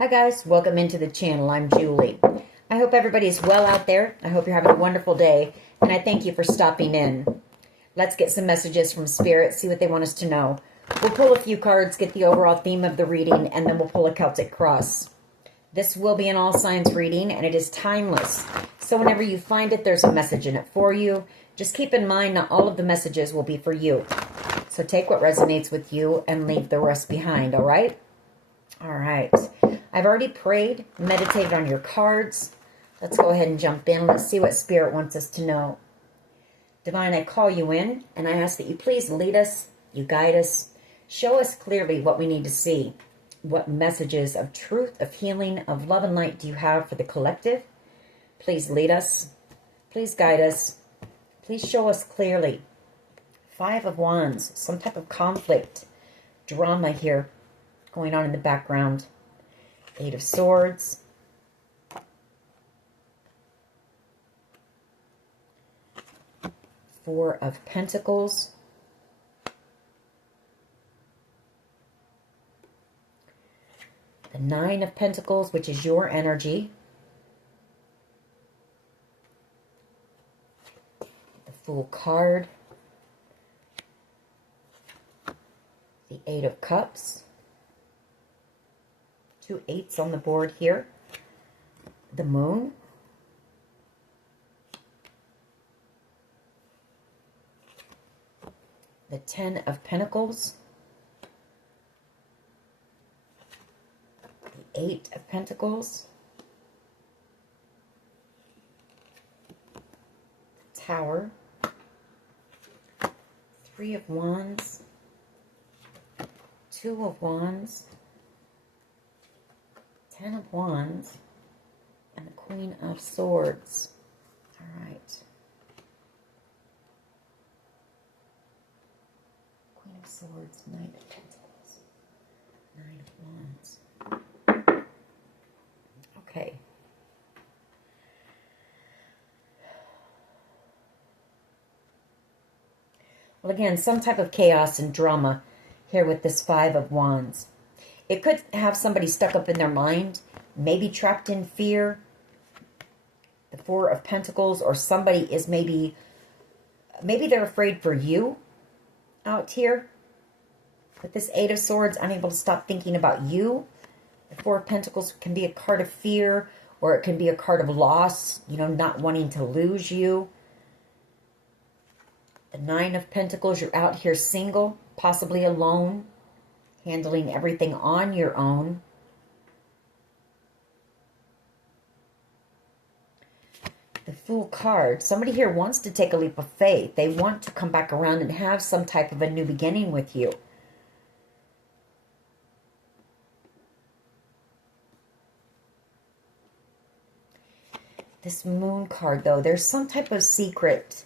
Hi guys, welcome into the channel. I'm Julie. I hope everybody's well out there. I hope you're having a wonderful day, and I thank you for stopping in. Let's get some messages from Spirit, see what they want us to know. We'll pull a few cards, get the overall theme of the reading, and then we'll pull a Celtic cross. This will be an all signs reading, and it is timeless. So whenever you find it, there's a message in it for you. Just keep in mind, not all of the messages will be for you. So take what resonates with you and leave the rest behind, all right? All right. I've already prayed, meditated on your cards. Let's go ahead and jump in. Let's see what Spirit wants us to know. Divine, I call you in, and I ask that you please lead us, you guide us, show us clearly what we need to see. What messages of truth, of healing, of love and light do you have for the collective? Please lead us. Please guide us. Please show us clearly. 5 of Wands, some type of conflict, drama here going on in the background. 8 of Swords. Four of Pentacles. The 9 of Pentacles, which is your energy. The Fool card. The 8 of Cups. 2 8s on the board here. The Moon. The 10 of Pentacles. The 8 of Pentacles. The Tower. 3 of Wands. 2 of Wands. 10 of Wands. And the Queen of Swords. All right. Queen of Swords, 9 of Pentacles, 9 of Wands. Okay. Well, again, some type of chaos and drama here with this 5 of Wands. It could have somebody stuck up in their mind, maybe trapped in fear. The 4 of Pentacles, or somebody is maybe they're afraid for you out here. With this 8 of Swords, unable to stop thinking about you. The 4 of Pentacles can be a card of fear, or it can be a card of loss, not wanting to lose you. The 9 of Pentacles, you're out here single, possibly alone, handling everything on your own. The Fool card, somebody here wants to take a leap of faith. They want to come back around and have some type of a new beginning with you. This Moon card, though, there's some type of secret,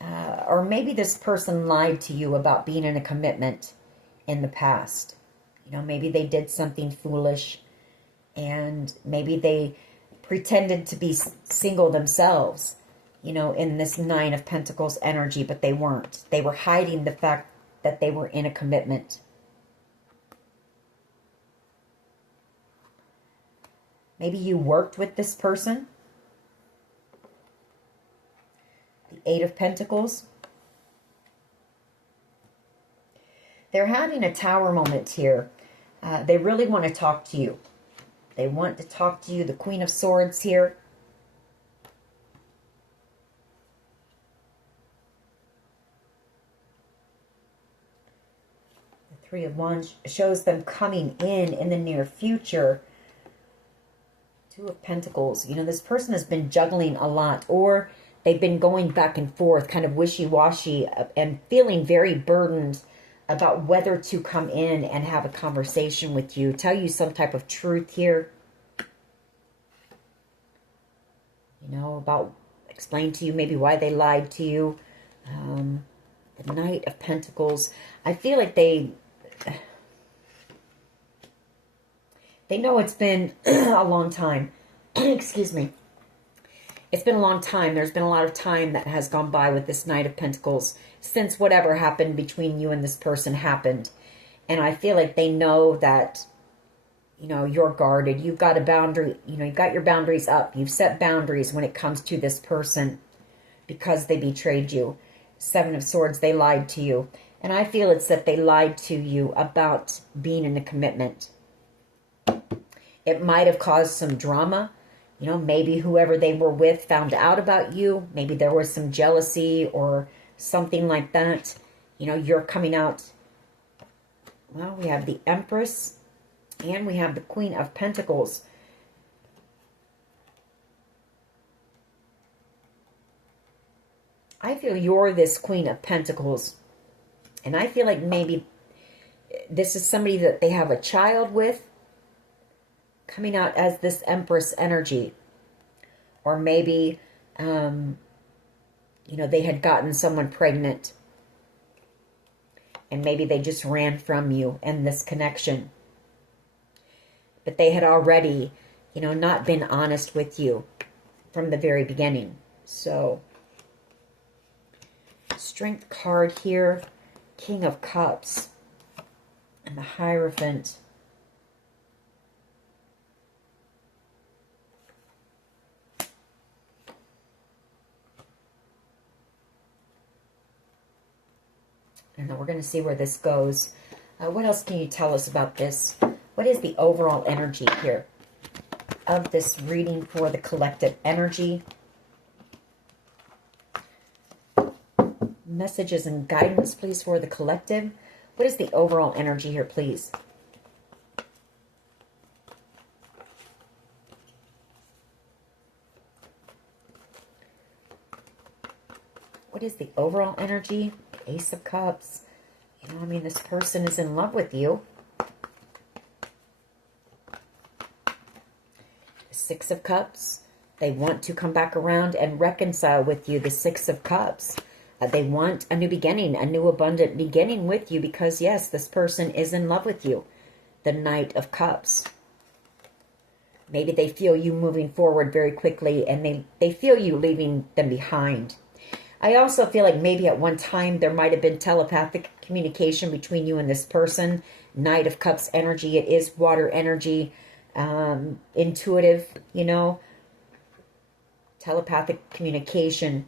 or maybe this person lied to you about being in a commitment in the past. Maybe they did something foolish, and maybe they pretended to be single themselves, in this 9 of Pentacles energy, but they weren't. They were hiding the fact that they were in a commitment. Maybe you worked with this person. The 8 of Pentacles. They're having a Tower moment here. They really want to talk to you. They want to talk to you. The Queen of Swords here. The 3 of Wands shows them coming in the near future. 2 of Pentacles. This person has been juggling a lot, or they've been going back and forth, kind of wishy-washy, and feeling very burdened about whether to come in and have a conversation with you, tell you some type of truth here. About explain to you maybe why they lied to you. The Knight of Pentacles. I feel like they know it's been a long time. Excuse me. It's been a long time. There's been a lot of time that has gone by with this Knight of Pentacles since whatever happened between you and this person happened. And I feel like they know that, you know, you're guarded. You've got a boundary, you know, you've got your boundaries up. You've set boundaries when it comes to this person because they betrayed you. Seven of Swords, they lied to you. And I feel it's that they lied to you about being in a commitment. It might have caused some drama. You know, maybe whoever they were with found out about you. Maybe there was some jealousy or something like that. You know, you're coming out. Well, we have the Empress and we have the Queen of Pentacles. I feel you're this Queen of Pentacles. And I feel like maybe this is somebody that they have a child with, coming out as this Empress energy. Or maybe, you know, they had gotten someone pregnant. And maybe they just ran from you and this connection. But they had already, you know, not been honest with you from the very beginning. So, Strength card here. King of Cups. And the Hierophant. I don't know, we're going to see where this goes. What else can you tell us about this? What is the overall energy here of this reading for the collective energy? Messages and guidance, please, for the collective. What is the overall energy here, please? What is the overall energy? Ace of Cups. You know, I mean, this person is in love with you. Six of Cups. They want to come back around and reconcile with you. The Six of Cups. They want a new beginning, a new abundant beginning with you because, yes, this person is in love with you. The Knight of Cups. Maybe they feel you moving forward very quickly and they feel you leaving them behind. I also feel like maybe at one time there might have been telepathic communication between you and this person. Knight of Cups energy. It is water energy. Intuitive, you know. Telepathic communication.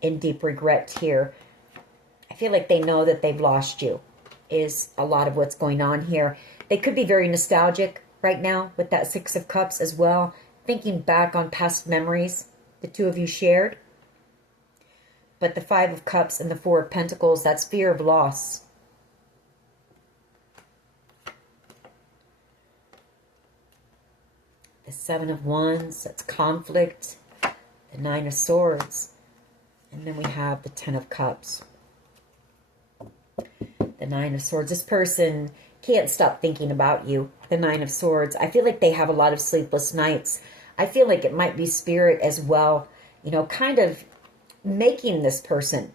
In deep regret here. I feel like they know that they've lost you. Is a lot of what's going on here. They could be very nostalgic right now with that Six of Cups as well. Thinking back on past memories the two of you shared. But the Five of Cups and the Four of Pentacles, that's fear of loss. The Seven of Wands, that's conflict. The Nine of Swords. And then we have the Ten of Cups. The Nine of Swords. This person can't stop thinking about you. The Nine of Swords. I feel like they have a lot of sleepless nights. I feel like it might be spirit as well. You know, kind of making this person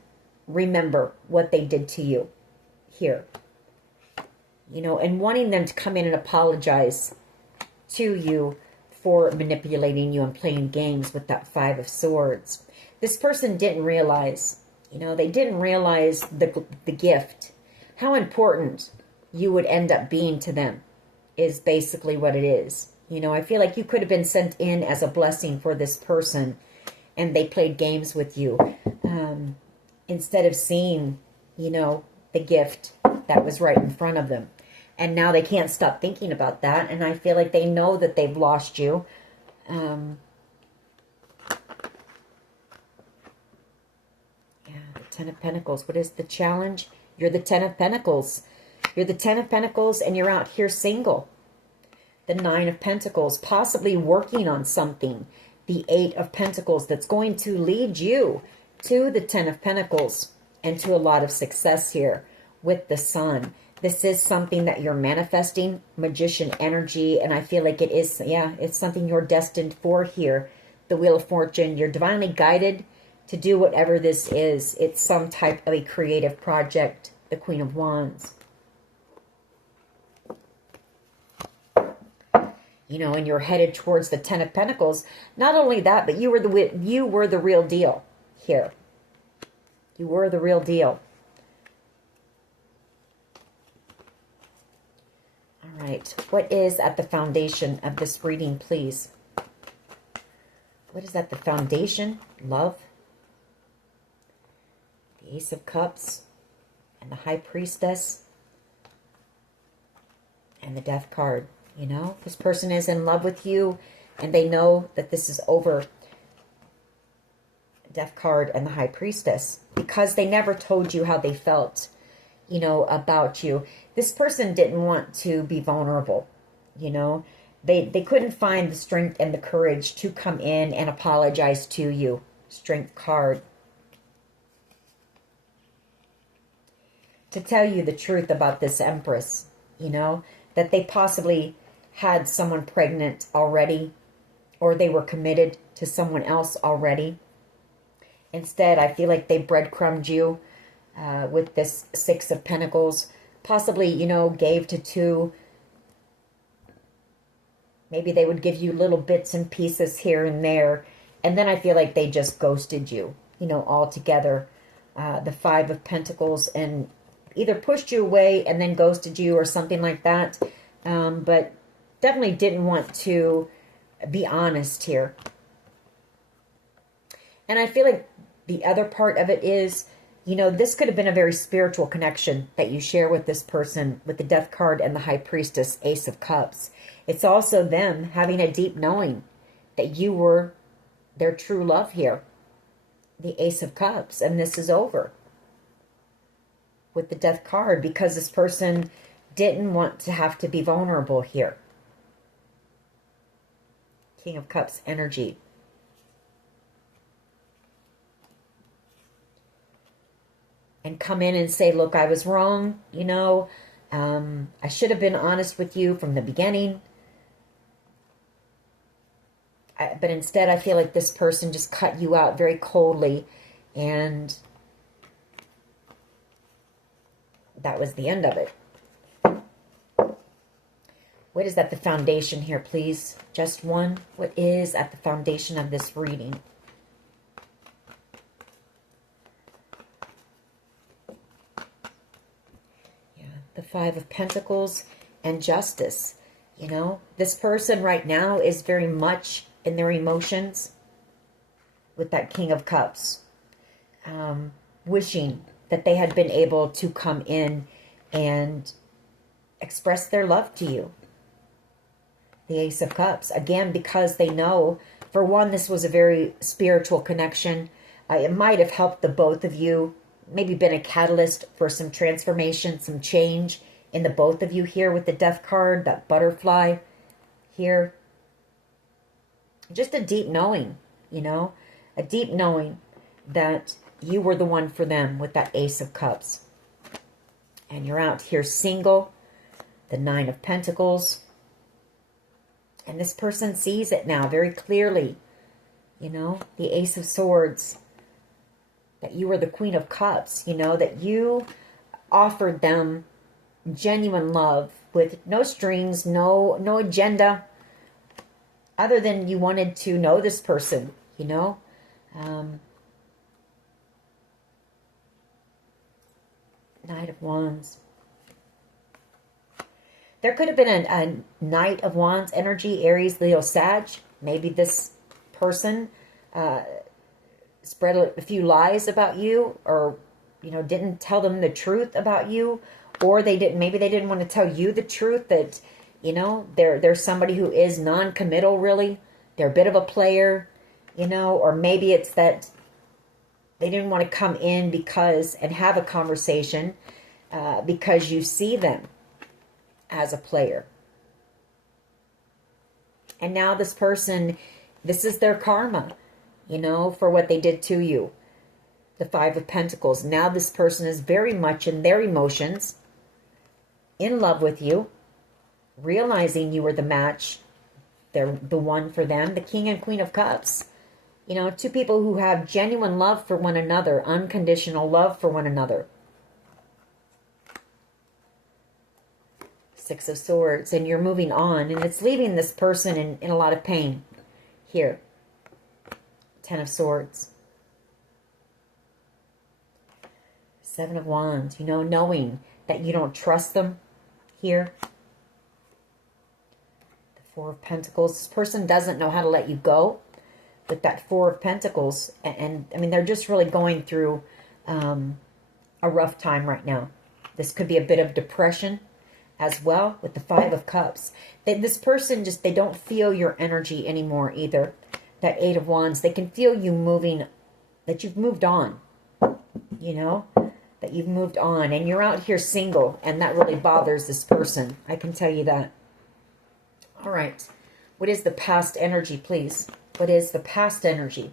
remember what they did to you here. You know, and wanting them to come in and apologize to you for manipulating you and playing games with that Five of Swords. This person didn't realize, you know, they didn't realize the gift. How important you would end up being to them is basically what it is. You know, I feel like you could have been sent in as a blessing for this person and they played games with you instead of seeing, you know, the gift that was right in front of them. And now they can't stop thinking about that. And I feel like they know that they've lost you. Ten of Pentacles. What is the challenge? You're the Ten of Pentacles. You're the Ten of Pentacles and you're out here single. The Nine of Pentacles. Possibly working on something. The Eight of Pentacles that's going to lead you to the Ten of Pentacles and to a lot of success here with the Sun. This is something that you're manifesting. Magician energy. And I feel like it is, yeah, it's something you're destined for here. The Wheel of Fortune. You're divinely guided to do whatever this is. It's some type of a creative project. The Queen of Wands. You know, and you're headed towards the Ten of Pentacles. Not only that, but you were the real deal here. You were the real deal. All right. right. What is at the foundation of this reading, please? What is at the foundation? Love. The Ace of Cups. And the High Priestess. And the Death card. You know, this person is in love with you. And they know that this is over. Death card and the High Priestess. Because they never told you how they felt, you know, about you. This person didn't want to be vulnerable, you know. They couldn't find the strength and the courage to come in and apologize to you. Strength card. To tell you the truth about this Empress, you know, that they possibly had someone pregnant already, or they were committed to someone else already. Instead, I feel like they breadcrumbed you with this Six of Pentacles. Possibly, you know, gave to two. Maybe they would give you little bits and pieces here and there. And then I feel like they just ghosted you, you know, altogether. The Five of Pentacles, and either pushed you away and then ghosted you or something like that. But definitely didn't want to be honest here. And I feel like the other part of it is, you know, this could have been a very spiritual connection that you share with this person with the Death card and the High Priestess, Ace of Cups. It's also them having a deep knowing that you were their true love here. The Ace of Cups. And this is over with the Death card because this person didn't want to have to be vulnerable here. King of Cups energy. And come in and say, look, I was wrong, you know. I should have been honest with you from the beginning. But instead, I feel like this person just cut you out very coldly. And that was the end of it. What is at the foundation here, please? Just one. What is at the foundation of this reading? The Five of Pentacles and Justice. You know, this person right now is very much in their emotions with that King of Cups. Wishing that they had been able to come in and express their love to you. The Ace of Cups. Again, because they know, for one, this was a very spiritual connection. It might have helped the both of you. Maybe been a catalyst for some transformation, some change in the both of you here with the Death card, that butterfly here. Just a deep knowing, you know, a deep knowing that you were the one for them with that Ace of Cups. And you're out here single, the Nine of Pentacles. And this person sees it now very clearly, you know, the Ace of Swords. That you were the Queen of Cups, you know, that you offered them genuine love with no strings, no agenda, other than you wanted to know this person, you know. Knight of Wands. There could have been a Knight of Wands energy, Aries, Leo, Sag. Maybe this person spread a few lies about you, or, you know, didn't tell them the truth about you, or maybe they didn't want to tell you the truth that, you know, they're somebody who is non-committal, really. They're a bit of a player, you know, or maybe it's that they didn't want to come in and have a conversation because you see them as a player. And now this person, this is their karma, you know, for what they did to you. The Five of Pentacles. Now this person is very much in their emotions, in love with you, realizing you were the match. They're the one for them. The King and Queen of Cups. You know, two people who have genuine love for one another, unconditional love for one another. Six of Swords. And you're moving on, and it's leaving this person in a lot of pain here. Ten of Swords. Seven of Wands. You know, knowing that you don't trust them here. Four of Pentacles. This person doesn't know how to let you go with that Four of Pentacles. And I mean, they're just really going through a rough time right now. This could be a bit of depression as well with the Five of Cups. This person just, they don't feel your energy anymore either. That Eight of Wands, they can feel you moving, that you've moved on, you know, that you've moved on and you're out here single, and that really bothers this person. I can tell you that. All right. What is the past energy, please? What is the past energy?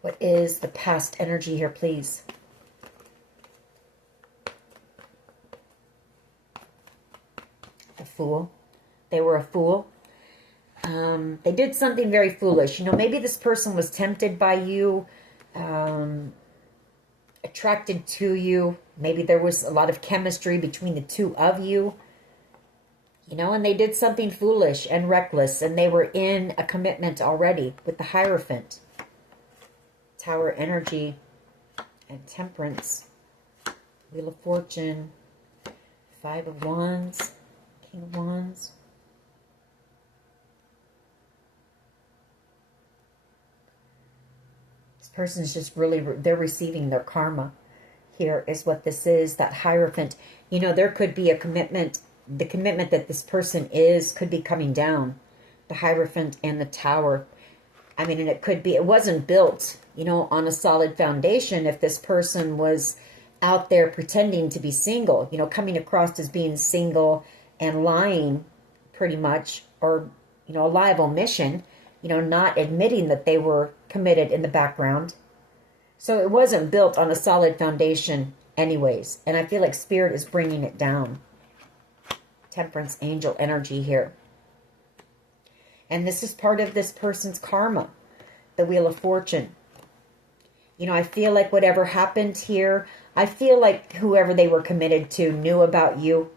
What is the past energy here, please? A Fool. They were a fool. They did something very foolish. You know, maybe this person was tempted by you, attracted to you. Maybe there was a lot of chemistry between the two of you. You know, and they did something foolish and reckless, and they were in a commitment already with the Hierophant. Tower energy and Temperance. Wheel of Fortune. Five of Wands. King of Wands. This person's just really, they're receiving their karma. Here is what this is, that Hierophant. You know, there could be a commitment. The commitment that this person is could be coming down. The Hierophant and the Tower. I mean, and it could be, it wasn't built, you know, on a solid foundation if this person was out there pretending to be single, you know, coming across as being single and lying pretty much, or, you know, a lie of omission, you know, not admitting that they were committed in the background. So it wasn't built on a solid foundation anyways. And I feel like Spirit is bringing it down. Temperance angel energy here. And this is part of this person's karma. The Wheel of Fortune. You know, I feel like whatever happened here, I feel like whoever they were committed to knew about you.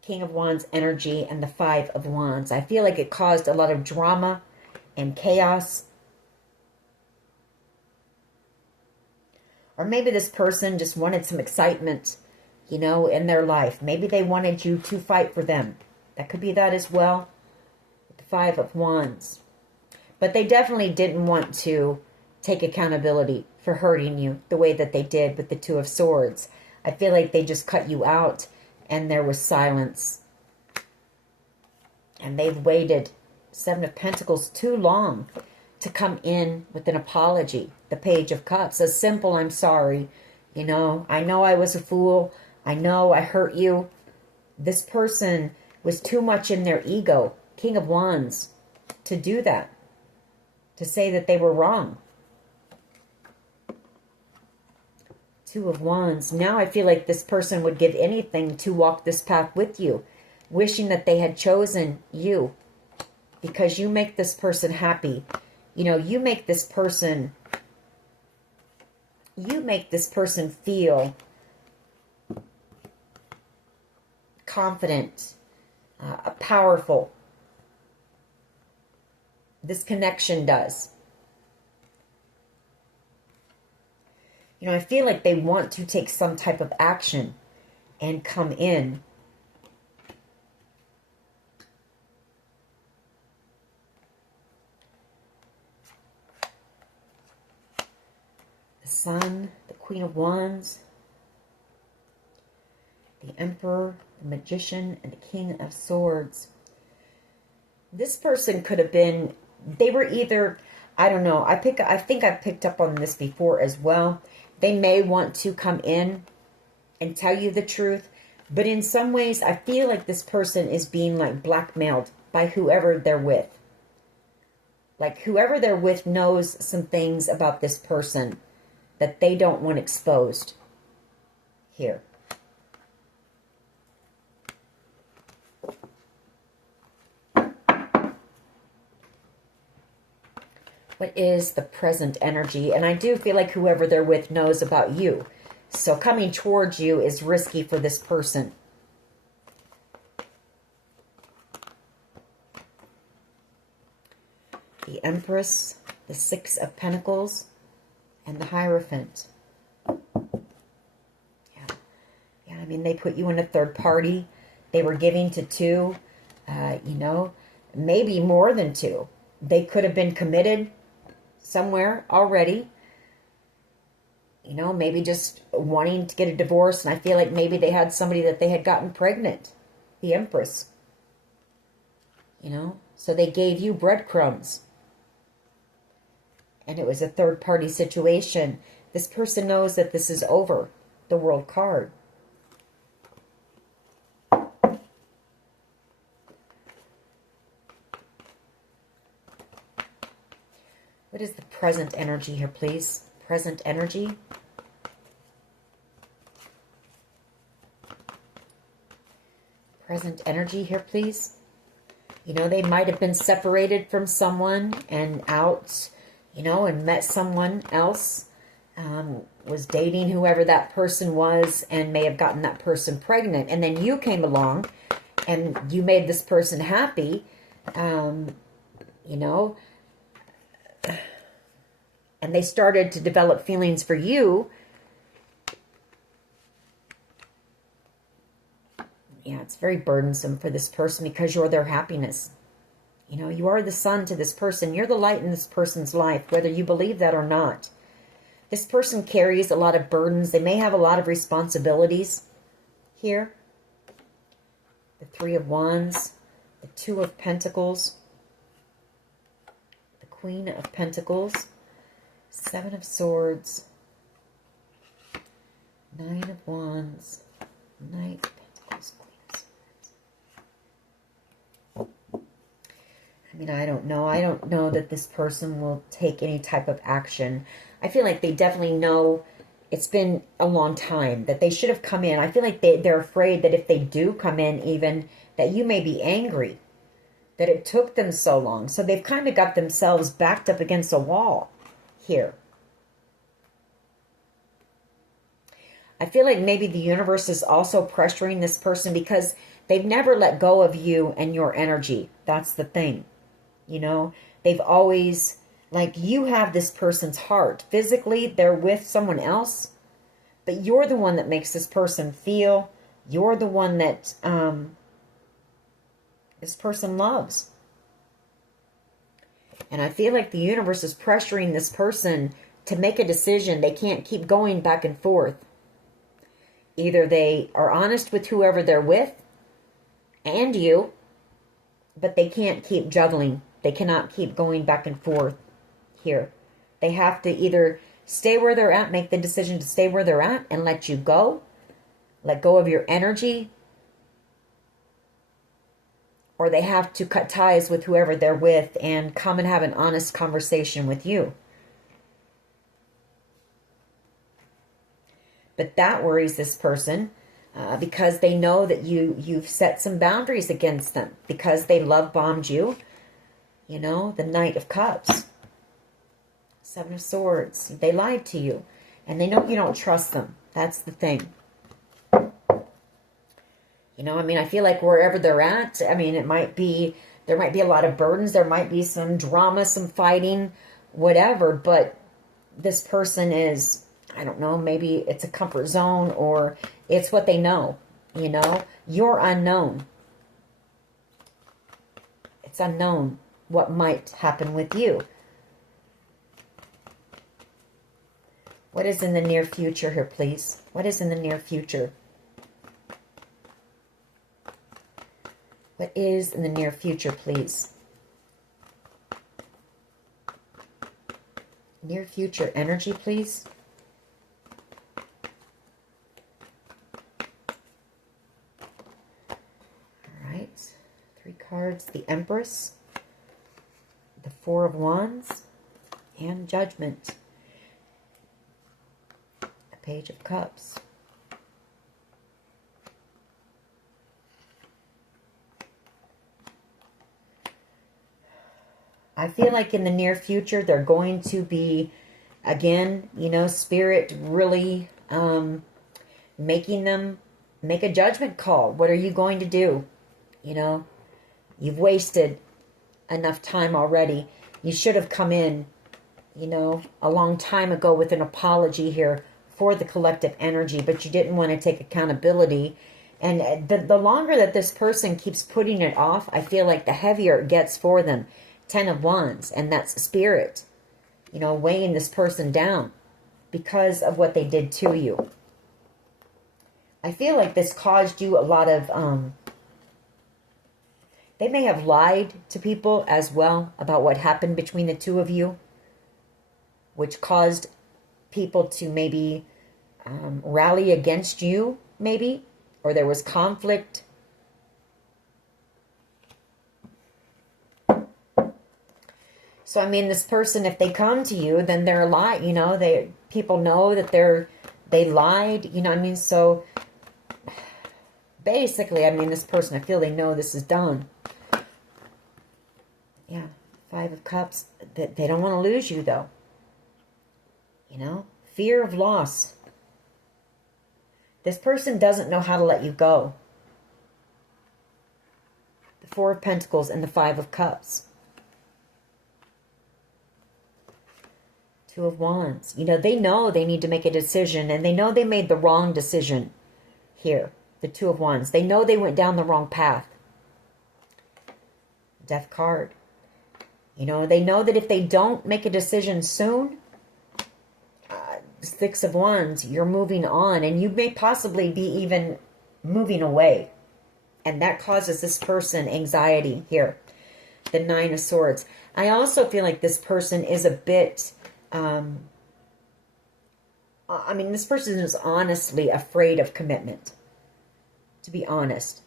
King of Wands energy and the Five of Wands. I feel like it caused a lot of drama and chaos. Or maybe this person just wanted some excitement, you know, in their life. Maybe they wanted you to fight for them. That could be that as well. The Five of Wands. But they definitely didn't want to take accountability for hurting you the way that they did with the Two of Swords. I feel like they just cut you out and there was silence. And they've waited, Seven of Pentacles, too long to come in with an apology. The Page of Cups, a simple I'm sorry. You know I was a fool. I know I hurt you. This person was too much in their ego, King of Wands, to do that. To say that they were wrong. Two of Wands. Now I feel like this person would give anything to walk this path with you. Wishing that they had chosen you. Because you make this person happy. You know, you make this person feel confident, powerful. This connection does. You know, I feel like they want to take some type of action and come in. The Sun, the Queen of Wands, the Emperor, the Magician, and the King of Swords. This person could have been, they were either, I don't know, I think I've picked up on this before as well. They may want to come in and tell you the truth, but in some ways I feel like this person is being like blackmailed by whoever they're with. Like whoever they're with knows some things about this person that they don't want exposed here. What is the present energy? And I do feel like whoever they're with knows about you. So coming towards you is risky for this person. The Empress, the Six of Pentacles, and the Hierophant. Yeah, I mean, they put you in a third party. They were giving to two, you know, maybe more than two. They could have been committed somewhere already. You know, maybe just wanting to get a divorce. And I feel like maybe they had somebody that they had gotten pregnant. The Empress. You know, so they gave you breadcrumbs. And it was a third party situation. This person knows that this is over. The World card. What is the present energy here, please? Present energy. Present energy here, please. You know, they might have been separated from someone and out, you know, and met someone else. Was dating whoever that person was and may have gotten that person pregnant. And then you came along and you made this person happy, you know. And they started to develop feelings for you. Yeah, it's very burdensome for this person because you're their happiness. You know, you are the sun to this person. You're the light in this person's life, whether you believe that or not. This person carries a lot of burdens. They may have a lot of responsibilities here. The Three of Wands, the Two of Pentacles, the Queen of Pentacles, Seven of Swords, Nine of Wands, Knight of Pentacles, Queen of Swords. I mean, I don't know. I don't know that this person will take any type of action. I feel like they definitely know it's been a long time, that they should have come in. I feel like they're afraid that if they do come in even, that you may be angry, that it took them so long. So they've kind of got themselves backed up against a wall here. I feel like maybe the universe is also pressuring this person because they've never let go of you and your energy. That's the thing. You know, they've always, like, you have this person's heart. Physically, they're with someone else, but you're the one that makes this person feel. You're the one that this person loves. And I feel like the universe is pressuring this person to make a decision. They can't keep going back and forth. Either they are honest with whoever they're with and you, but they can't keep juggling. They cannot keep going back and forth here. They have to either stay where they're at, make the decision to stay where they're at and let you go. Let go of your energy. Or they have to cut ties with whoever they're with and come and have an honest conversation with you. But that worries this person because they know that you've set some boundaries against them because they love bombed you. You know, the Knight of Cups, Seven of Swords. They lied to you and they know you don't trust them. That's the thing. You know, I mean, I feel like wherever they're at, I mean, there might be a lot of burdens. There might be some drama, some fighting, whatever. But this person is, I don't know, maybe it's a comfort zone or it's what they know, you know. You're unknown. It's unknown what might happen with you. What is in the near future here, please? What is in the near future? What is in the near future, please? Near future energy, please. All right. 3 cards. The Empress, the Four of Wands, and Judgment. The Page of Cups. I feel like in the near future, they're going to be, again, you know, Spirit really making them make a judgment call. What are you going to do? You know, you've wasted enough time already. You should have come in, you know, a long time ago with an apology here for the collective energy, but you didn't want to take accountability. And the longer that this person keeps putting it off, I feel like the heavier it gets for them. 10 of Wands, and that's spirit, you know, weighing this person down because of what they did to you. I feel like this caused you a lot of, they may have lied to people as well about what happened between the two of you, which caused people to maybe rally against you, maybe, or there was conflict. So, I mean, this person, if they come to you, then they're lying, you know, people know that they lied, you know what I mean? So, basically, I mean, this person, I feel they know this is done. Yeah, 5 of Cups, they don't want to lose you, though. You know, fear of loss. This person doesn't know how to let you go. The 4 of Pentacles and the 5 of Cups. 2 of Wands. You know, they know they need to make a decision, and they know they made the wrong decision here. The 2 of Wands. They know they went down the wrong path. Death card. You know, they know that if they don't make a decision soon, 6 of Wands, you're moving on, and you may possibly be even moving away. And that causes this person anxiety here. The 9 of Swords. I also feel like this person is a bit... I mean, this person is honestly afraid of commitment, to be honest.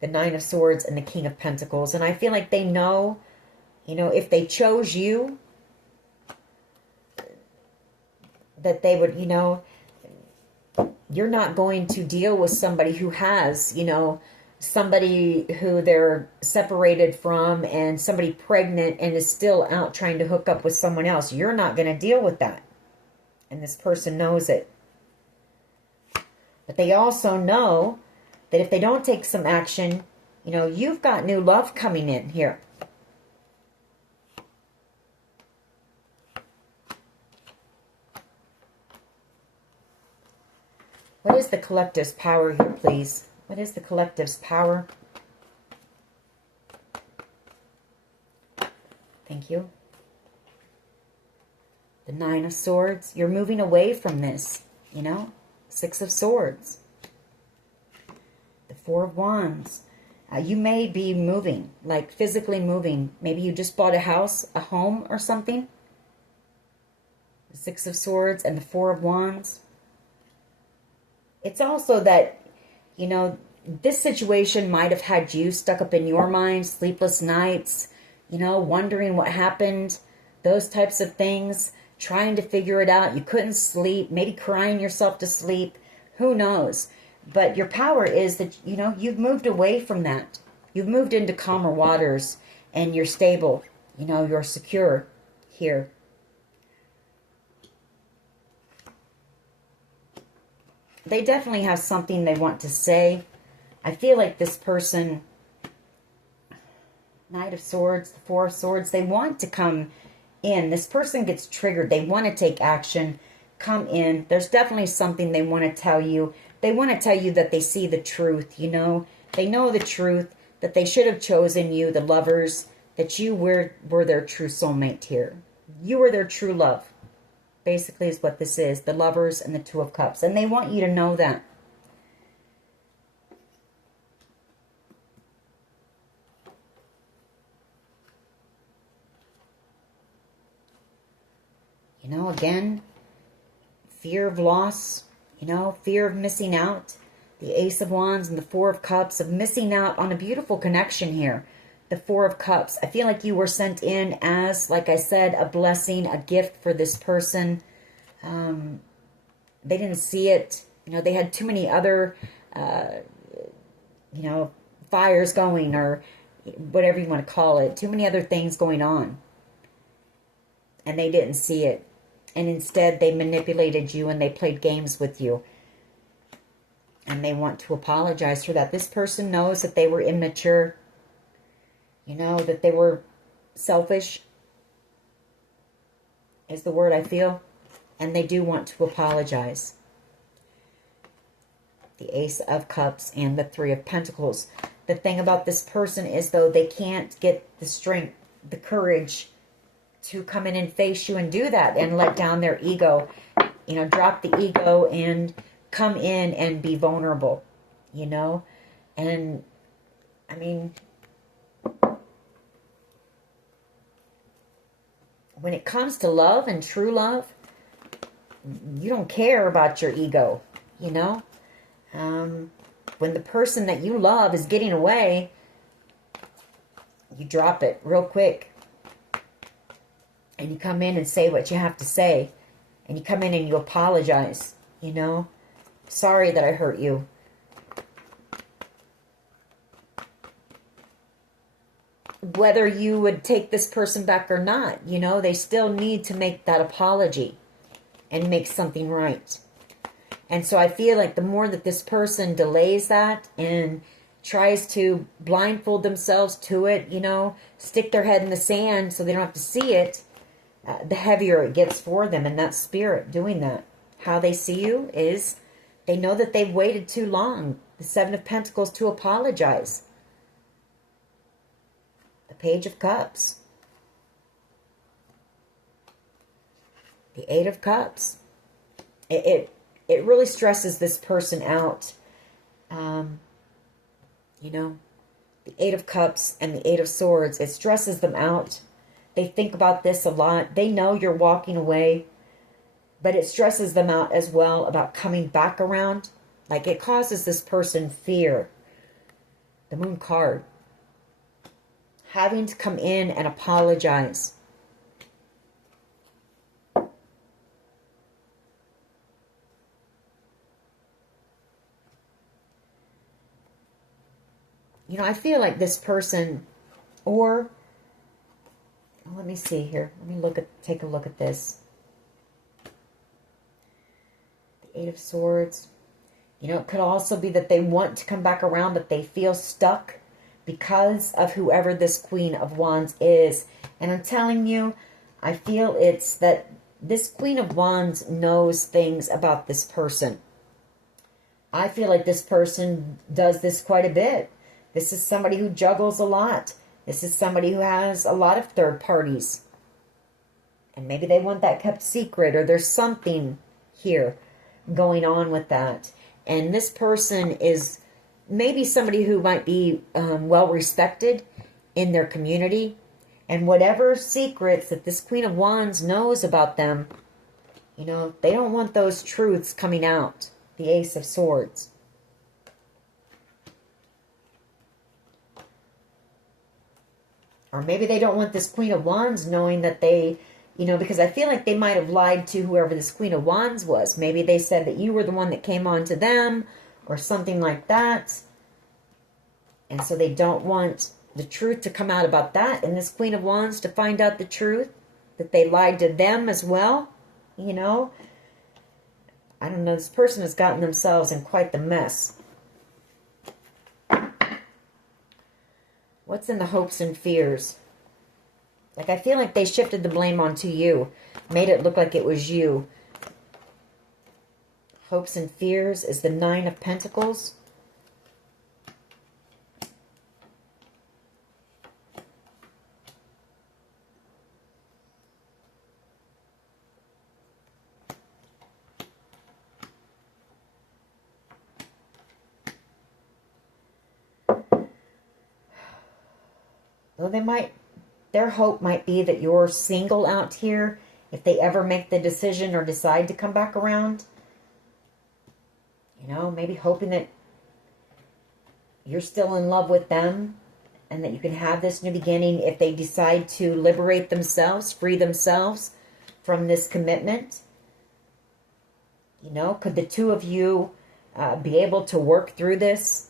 The 9 of Swords and the King of Pentacles. And I feel like they know, you know, if they chose you, that they would, you know, you're not going to deal with somebody who has, you know, somebody who they're separated from and somebody pregnant and is still out trying to hook up with someone else. You're not going to deal with that. And this person knows it. But they also know that if they don't take some action, you know, you've got new love coming in here. What is the collective's power here, please? What is the collective's power? Thank you. The 9 of Swords. You're moving away from this, you know? 6 of Swords. The 4 of Wands. You may be moving, like physically moving. Maybe you just bought a house, a home or something. The 6 of Swords and the 4 of Wands. It's also that, you know, this situation might have had you stuck up in your mind, sleepless nights, you know, wondering what happened, those types of things, trying to figure it out. You couldn't sleep, maybe crying yourself to sleep. Who knows? But your power is that, you know, you've moved away from that. You've moved into calmer waters and you're stable. You know, you're secure here. They definitely have something they want to say. I feel like this person, Knight of Swords, the 4 of Swords, they want to come in. This person gets triggered. They want to take action, come in. There's definitely something they want to tell you. They want to tell you that they see the truth, you know. They know the truth, that they should have chosen you, the lovers, that you were their true soulmate here. You were their true love. Basically is what this is. The Lovers and the 2 of Cups. And they want you to know that. You know, again, fear of loss, you know, fear of missing out. The Ace of Wands and the 4 of Cups, of missing out on a beautiful connection here. The 4 of Cups. I feel like you were sent in as, like I said, a blessing, a gift for this person. They didn't see it. You know, they had too many other, you know, fires going, or whatever you want to call it. Too many other things going on. And they didn't see it. And instead, they manipulated you and they played games with you. And they want to apologize for that. This person knows that they were immature. You know, that they were selfish, is the word I feel. and they do want to apologize. The Ace of Cups and the Three of Pentacles. The thing about this person is, though, they can't get the strength, the courage to come in and face you and do that and let down their ego. You know, drop the ego and come in and be vulnerable, you know? And, I mean, when it comes to love and true love, you don't care about your ego, you know? When the person that you love is getting away, you drop it real quick. And you come in and say what you have to say. And you come in and you apologize, you know? Sorry that I hurt you. Whether you would take this person back or not, you know, they still need to make that apology and make something right. And so I feel like the more that this person delays that and tries to blindfold themselves to it, you know, stick their head in the sand so they don't have to see it, the heavier it gets for them. And that spirit doing that. How they see you is they know that they've waited too long. The Seven of Pentacles to apologize. The Page of Cups. The Eight of Cups. It really stresses this person out. You know, the Eight of Cups and the Eight of Swords, it stresses them out. They think about this a lot. They know you're walking away, but it stresses them out as well about coming back around. Like, it causes this person fear. The Moon card. Having to come in and apologize. You know, I feel like this person, or, let me see here. Let me take a look at this. The Eight of Swords. You know, it could also be that they want to come back around, but they feel stuck because of whoever this Queen of Wands is. And I'm telling you, I feel it's that this Queen of Wands knows things about this person. I feel like this person does this quite a bit. This is somebody who juggles a lot. This is somebody who has a lot of third parties. And maybe they want that kept secret, or there's something here going on with that. And this person is maybe somebody who might be well respected in their community. And whatever secrets that this Queen of Wands knows about them, you know, they don't want those truths coming out. The Ace of Swords. Or maybe they don't want this Queen of Wands knowing that they, you know, because I feel like they might have lied to whoever this Queen of Wands was. Maybe they said that you were the one that came on to them or something like that. And so they don't want the truth to come out about that. And this Queen of Wands to find out the truth, that they lied to them as well. You know, I don't know. This person has gotten themselves in quite the mess. What's in the hopes and fears? Like, I feel like they shifted the blame onto you. Made it look like it was you. Hopes and fears is the Nine of Pentacles. Though their hope might be that you're single out here if they ever make the decision or decide to come back around. You know, maybe hoping that you're still in love with them and that you can have this new beginning if they decide to liberate themselves, free themselves from this commitment. You know, could the two of you be able to work through this?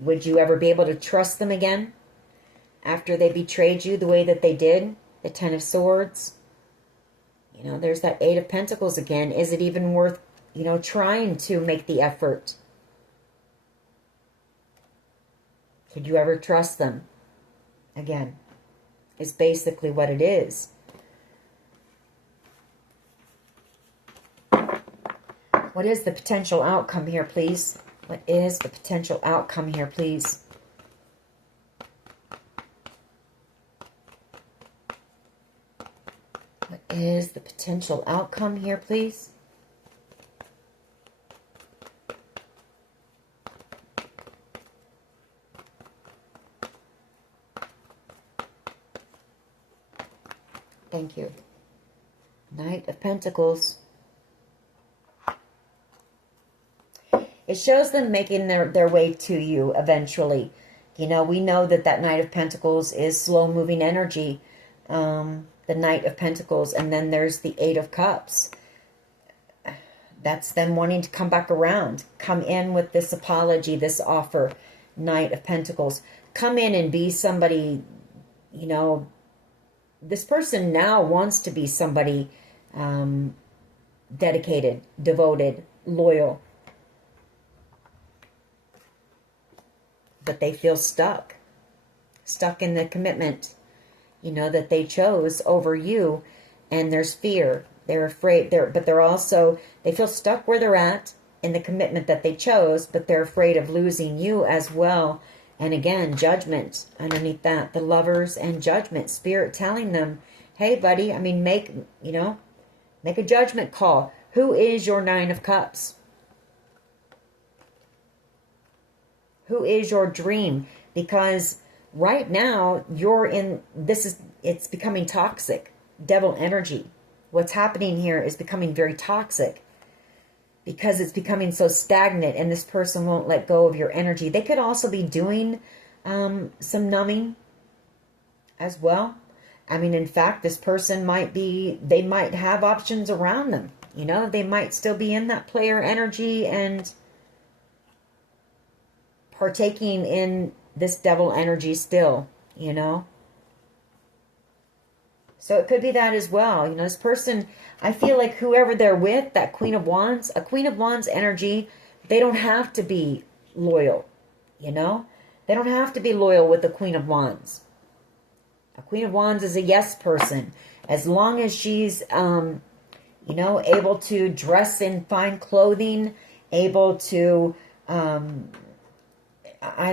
Would you ever be able to trust them again after they betrayed you the way that they did? The Ten of Swords. You know, there's that Eight of Pentacles again. Is it even worth, you know, trying to make the effort? Could you ever trust them? Again, is basically what it is. What is the potential outcome here, please? What is the potential outcome here, please? What is the potential outcome here, please? Thank you. Knight of Pentacles. It shows them making their way to you eventually. You know, we know that that Knight of Pentacles is slow-moving energy. The Knight of Pentacles. And then there's the Eight of Cups. That's them wanting to come back around. Come in with this apology, this offer. Knight of Pentacles. Come in and be somebody, you know. This person now wants to be somebody dedicated, devoted, loyal. But they feel stuck. Stuck in the commitment, you know, that they chose over you. And there's fear. They're afraid. But they're also, they feel stuck where they're at in the commitment that they chose. But they're afraid of losing you as well. And again, judgment underneath that. The Lovers and Judgment. Spirit telling them, hey, buddy, I mean, make a judgment call. Who is your Nine of Cups? Who is your dream? Because right now, you're in, it's becoming toxic. Devil energy. What's happening here is becoming very toxic. Because it's becoming so stagnant and this person won't let go of your energy. They could also be doing some numbing as well. I mean, in fact, this person they might have options around them. You know, they might still be in that player energy and partaking in this devil energy still, you know. So it could be that as well. You know, this person, I feel like whoever they're with, that Queen of Wands, a Queen of Wands energy, they don't have to be loyal, you know. They don't have to be loyal with the Queen of Wands. A Queen of Wands is a yes person. As long as she's, you know, able to dress in fine clothing, able to, I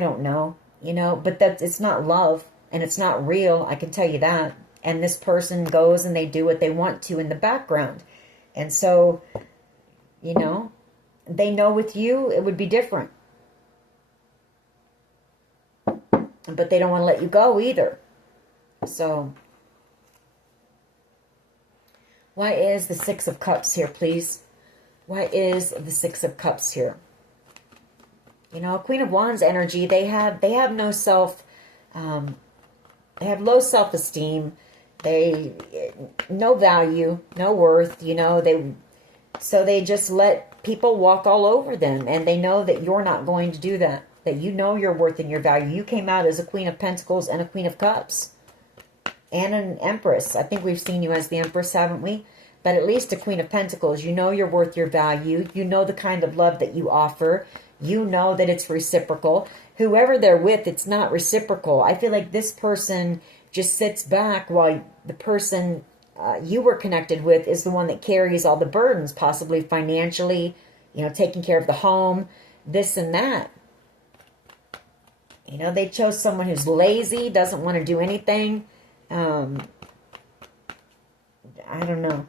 don't know, you know, but it's not love and it's not real. I can tell you that. And this person goes and they do what they want to in the background. And so, you know, they know with you it would be different. But they don't want to let you go either. So, why is the Six of Cups here, please? Why is the Six of Cups here? You know, Queen of Wands energy, they have no self, they have low self-esteem. They, no value, no worth, you know, so they just let people walk all over them. And they know that you're not going to do that. That you know your worth and your value. You came out as a Queen of Pentacles and a Queen of Cups. And an Empress. I think we've seen you as the Empress, haven't we? But at least a Queen of Pentacles. You know your worth, your value. You know the kind of love that you offer. You know that it's reciprocal. Whoever they're with, it's not reciprocal. I feel like this person just sits back while the person you were connected with is the one that carries all the burdens, possibly financially, you know, taking care of the home, this and that. You know, they chose someone who's lazy, doesn't want to do anything. I don't know.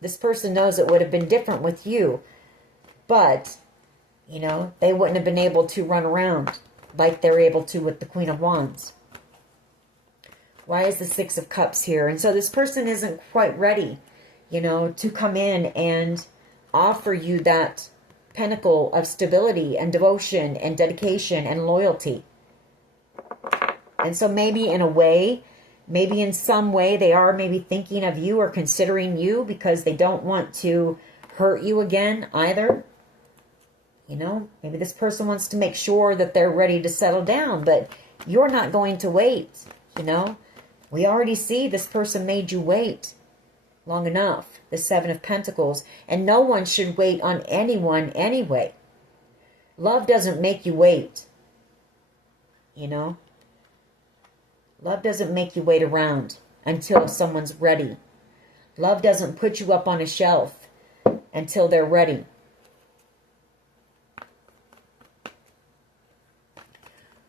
This person knows it would have been different with you. But, you know, they wouldn't have been able to run around like they're able to with the Queen of Wands. Why is the Six of Cups here? And so this person isn't quite ready, you know, to come in and offer you that pinnacle of stability and devotion and dedication and loyalty. And so maybe in a way, maybe in some way they are maybe thinking of you or considering you because they don't want to hurt you again either. You know, maybe this person wants to make sure that they're ready to settle down, but you're not going to wait, you know. We already see this person made you wait long enough, the Seven of Pentacles, and no one should wait on anyone anyway. Love doesn't make you wait. you know. Love doesn't make you wait around until someone's ready. Love doesn't put you up on a shelf until they're ready.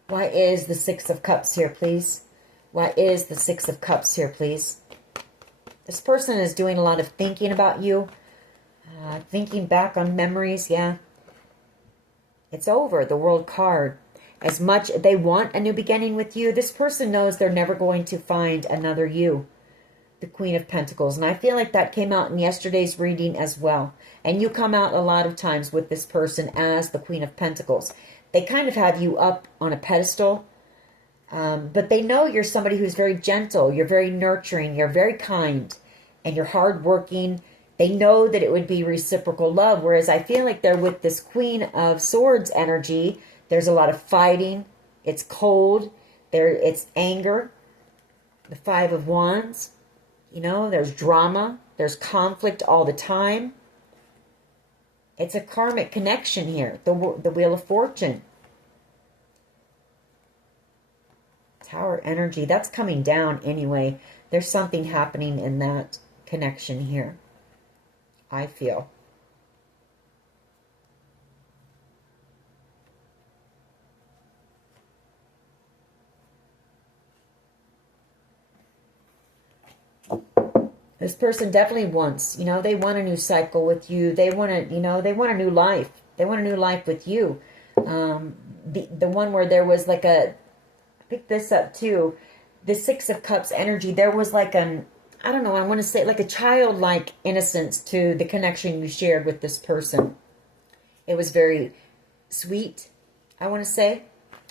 Why is the Six of Cups here, please? Why is the Six of Cups here, please? This person is doing a lot of thinking about you. Thinking back on memories, yeah. It's over, the World card. As much they want a new beginning with you, this person knows they're never going to find another you. The Queen of Pentacles. And I feel like that came out in yesterday's reading as well. And you come out a lot of times with this person as the Queen of Pentacles. They kind of have you up on a pedestal. But they know you're somebody who's very gentle. You're very nurturing. You're very kind. And you're hardworking. They know that it would be reciprocal love. Whereas I feel like they're with this Queen of Swords energy. There's a lot of fighting. It's cold. It's anger. The Five of Wands. You know, there's drama. There's conflict all the time. It's a karmic connection here. The Wheel of Fortune. Tower energy. That's coming down anyway. There's something happening in that connection here, I feel. This person definitely wants, you know, they want a new cycle with you. They want to, you know, they want a new life. They want a new life with you. The one where there was like a, pick this up too, the Six of Cups energy, there was like I don't know, I want to say like a childlike innocence to the connection you shared with this person. It was very sweet, I want to say.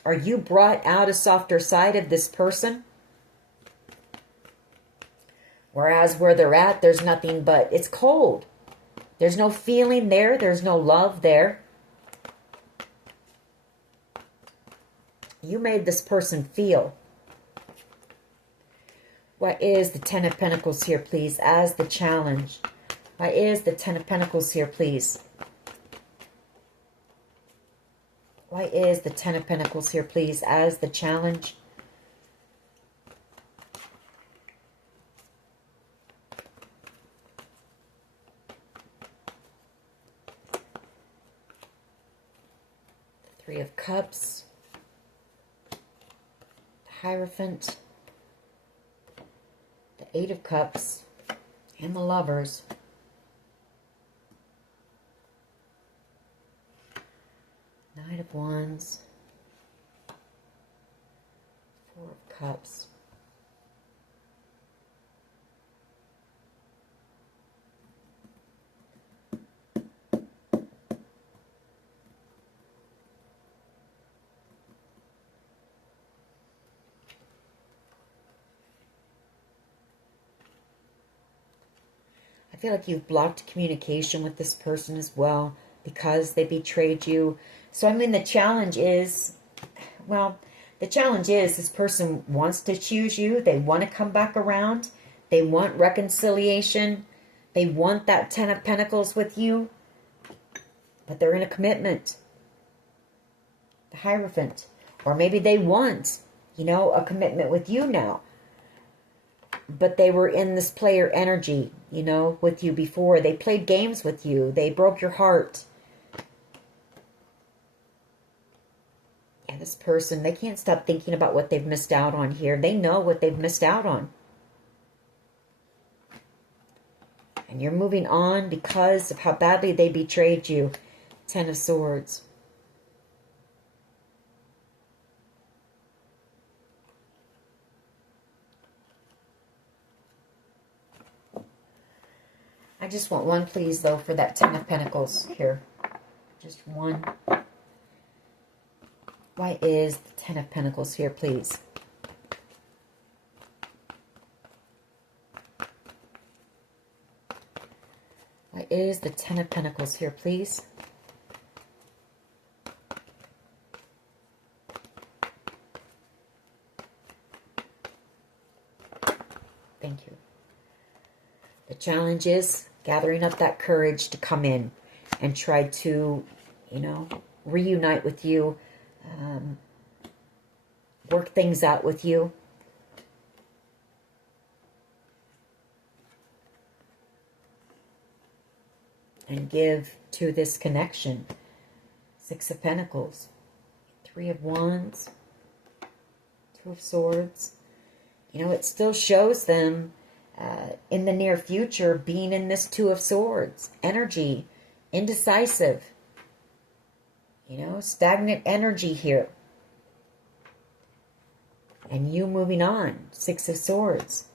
Or you brought out a softer side of this person. Whereas where they're at, there's nothing but, it's cold. There's no feeling there. There's no love there. You made this person feel. What is the Ten of Pentacles here, please, as the challenge? Why is the Ten of Pentacles here, please? Why is the Ten of Pentacles here, please, as the challenge? Three of Cups. Hierophant. The Eight of Cups. And the Lovers. Knight of Wands. Four of Cups. I feel like you've blocked communication with this person as well because they betrayed you. So, I mean, the challenge is, well, the challenge is this person wants to choose you. They want to come back around. They want reconciliation. They want that Ten of Pentacles with you. But they're in a commitment. The Hierophant. Or maybe they want, you know, a commitment with you now. But they were in this player energy, you know, with you before. They played games with you. They broke your heart. And this person, they can't stop thinking about what they've missed out on here. They know what they've missed out on. And you're moving on because of how badly they betrayed you. Ten of Swords. I just want one, please, though, for that Ten of Pentacles here. Just one. Why is the Ten of Pentacles here, please? Why is the Ten of Pentacles here, please? Thank you. The challenge is gathering up that courage to come in and try to, you know, reunite with you. work things out with you. And give to this connection. Six of Pentacles, Three of Wands, Two of Swords. You know, it still shows them in the near future being in this Two of Swords energy, indecisive, you know, stagnant energy here. And you moving on, Six of Swords.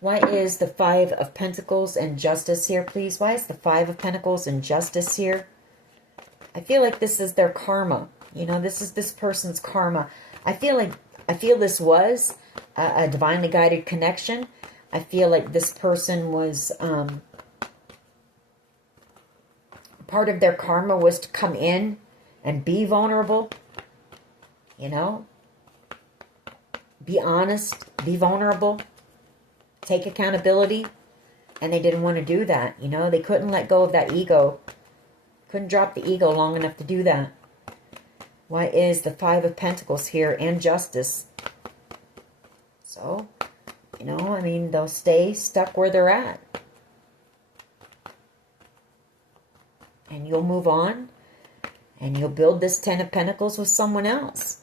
Why is the Five of Pentacles and Justice here, please? Why is the Five of Pentacles and Justice here? I feel like this is their karma. You know, this is this person's karma. I feel this was a divinely guided connection. I feel like this person was, part of their karma was to come in and be vulnerable. You know, be honest, be vulnerable. Take accountability, and they didn't want to do that. You know, they couldn't let go of that ego. Couldn't drop the ego long enough to do that. Why is the Five of Pentacles here and Justice? So, you know, I mean, they'll stay stuck where they're at. And you'll move on, and you'll build this Ten of Pentacles with someone else.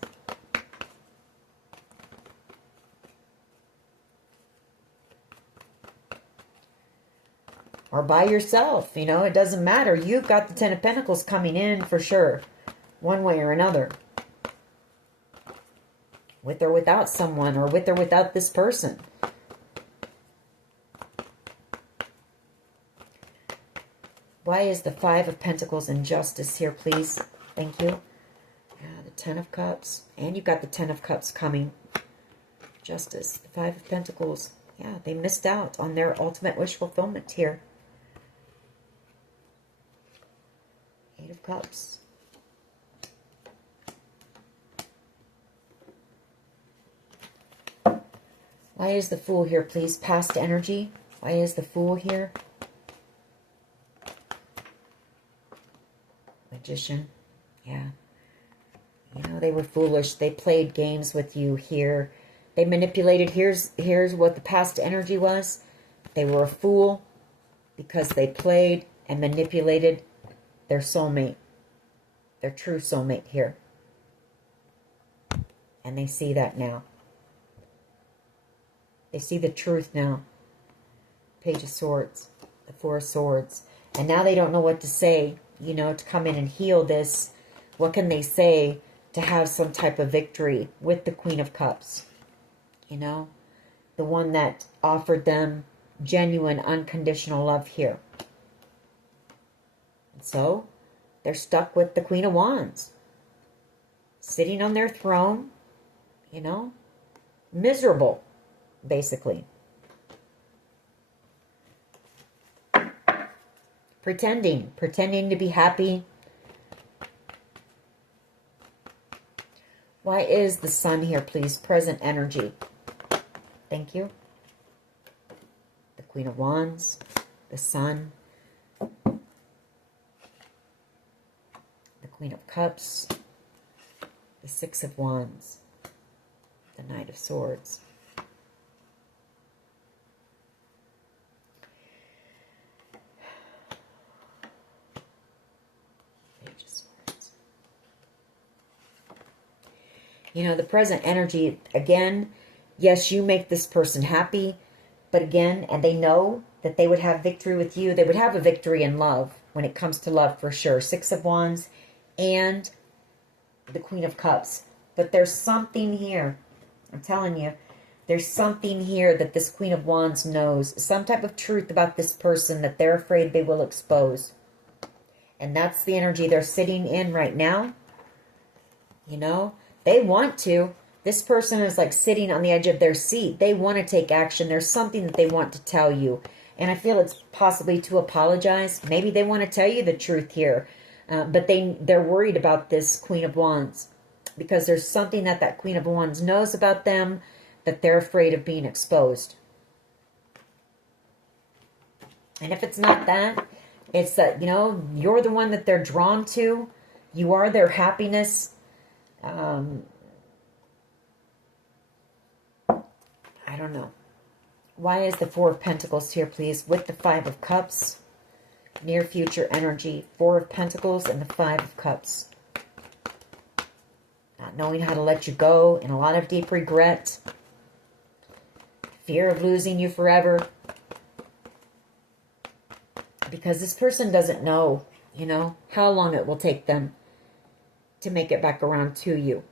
Or by yourself, you know, it doesn't matter. You've got the Ten of Pentacles coming in for sure, one way or another. With or without someone, or with or without this person. Why is the Five of Pentacles and Justice here, please? Thank you. Yeah, the Ten of Cups. And you've got the Ten of Cups coming. Justice, the Five of Pentacles. Yeah, they missed out on their ultimate wish fulfillment here. Eight of Cups. Why is the Fool here, please? Past energy. Why is the Fool here? Magician. Yeah. You know, they were foolish. They played games with you here. They manipulated. Here's what the past energy was. They were a fool because they played and manipulated their soulmate, their true soulmate here. And they see that now. They see the truth now. Page of Swords, the Four of Swords. And now they don't know what to say, you know, to come in and heal this. What can they say to have some type of victory with the Queen of Cups? You know, the one that offered them genuine, unconditional love here. So, they're stuck with the Queen of Wands. Sitting on their throne, you know, miserable, basically. Pretending to be happy. Why is the Sun here, please? Present energy. Thank you. The Queen of Wands, the Sun, Queen of Cups, the Six of Wands, the Knight of Swords. Page of Swords. You know, the present energy, again, yes, you make this person happy, but again, and they know that they would have victory with you. They would have a victory in love when it comes to love for sure. Six of Wands and the Queen of Cups. But there's something here. I'm telling you, there's something here that this Queen of Wands knows. Some type of truth about this person that they're afraid they will expose. And that's the energy they're sitting in right now. You know, they want to. This person is like sitting on the edge of their seat. They want to take action. There's something that they want to tell you. And I feel it's possibly to apologize. Maybe they want to tell you the truth here. But they're worried about this Queen of Wands. Because there's something that that Queen of Wands knows about them that they're afraid of being exposed. And if it's not that, It's that, you know, you're the one that they're drawn to. You are their happiness. I don't know. Why is the Four of Pentacles here, please? With the Five of Cups. Near future energy. Four of Pentacles and the Five of Cups. Not knowing how to let you go. And a lot of deep regret. Fear of losing you forever. Because this person doesn't know, you know, how long it will take them to make it back around to you.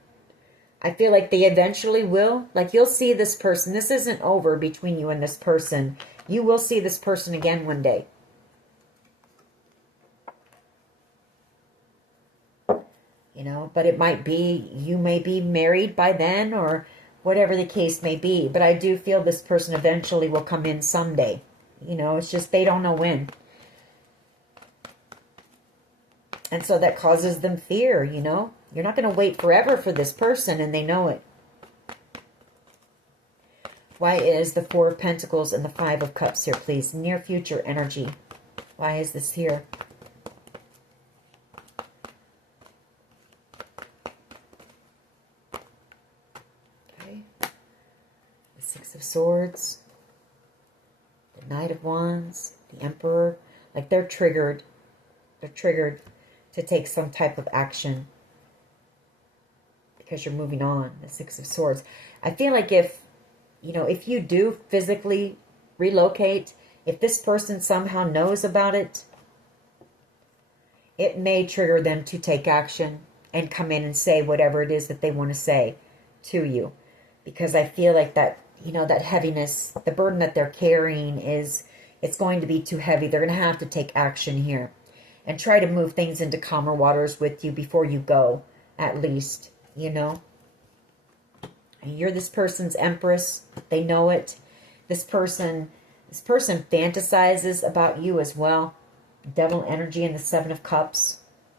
I feel like they eventually will. Like, you'll see this person. This isn't over between you and this person. You will see this person again one day. You know, but it might be, you may be married by then or whatever the case may be. But I do feel this person eventually will come in someday. You know, it's just they don't know when. And so that causes them fear, you know. You're not going to wait forever for this person, and they know it. Why is the Four of Pentacles and the Five of Cups here, please? Near future energy. Why is this here? Okay. The Six of Swords. The Knight of Wands. The Emperor. Like, they're triggered. They're triggered to take some type of action because you're moving on. The Six of Swords. I feel like if, you know, if you do physically relocate, if this person somehow knows about it, it may trigger them to take action and come in and say whatever it is that they want to say to you. Because I feel like that, you know, that heaviness, the burden that they're carrying is, it's going to be too heavy. They're going to have to take action here. And try to move things into calmer waters with you before you go, at least, you know. And you're this person's empress. They know it. This person fantasizes about you as well. Devil energy and the Seven of Cups,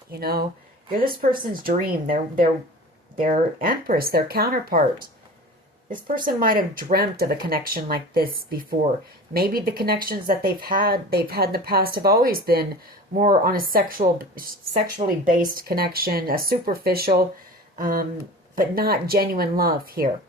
you know. You're this person's dream. They're empress, their counterpart. This person might have dreamt of a connection like this before. Maybe the connections that they've had in the past have always been more on a sexually based connection, a superficial, but not genuine love here.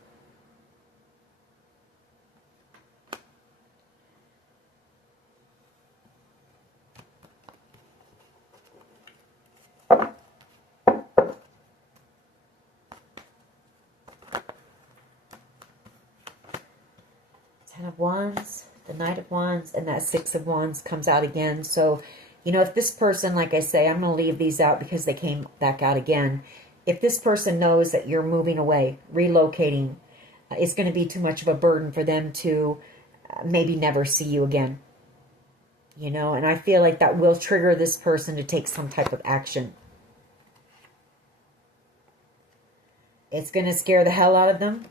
Ten of Wands, the Knight of Wands, and that Six of Wands comes out again. So, you know, if this person, like I say, I'm going to leave these out because they came back out again. If this person knows that you're moving away, relocating, it's going to be too much of a burden for them to maybe never see you again. You know, and I feel like that will trigger this person to take some type of action. It's going to scare the hell out of them,